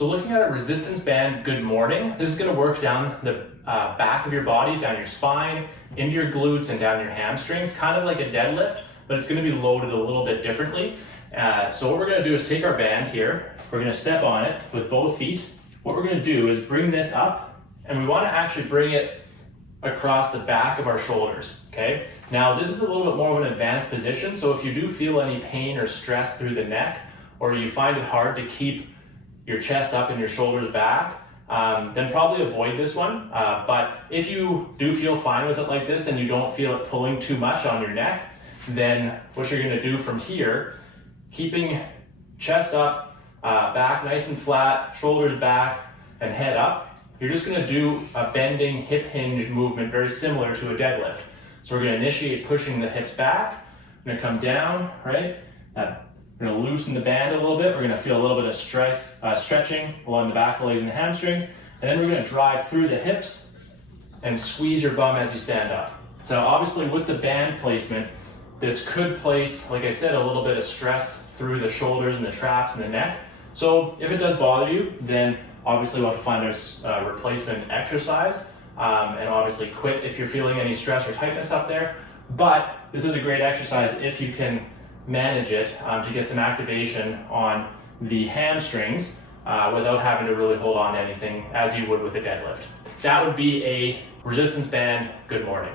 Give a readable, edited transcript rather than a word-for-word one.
So looking at a resistance band good morning, this is going to work down the back of your body, down your spine, into your glutes, and down your hamstrings, kind of like a deadlift, but it's going to be loaded a little bit differently. So what we're going to do is take our band here, we're going to step on it with both feet. What we're going to do is bring this up, and we want to actually bring it across the back of our shoulders, okay? Now this is a little bit more of an advanced position, so if you do feel any pain or stress through the neck, or you find it hard to keep your chest up and your shoulders back, then probably avoid this one. But if you do feel fine with it like this and you don't feel it pulling too much on your neck, then what you're gonna do from here, keeping chest up, back nice and flat, shoulders back, and head up, you're just gonna do a bending hip hinge movement very similar to a deadlift. So we're gonna initiate pushing the hips back, we're gonna come down, right? We're going to loosen the band a little bit. We're going to feel a little bit of stretching along the back of the legs and the hamstrings. And then we're going to drive through the hips and squeeze your bum as you stand up. So obviously with the band placement, this could place, like I said, a little bit of stress through the shoulders and the traps and the neck. So if it does bother you, then obviously we'll have to find a replacement exercise, and obviously quit if you're feeling any stress or tightness up there. But this is a great exercise if you can manage it to get some activation on the hamstrings without having to really hold on to anything as you would with a deadlift. That would be a resistance band good morning.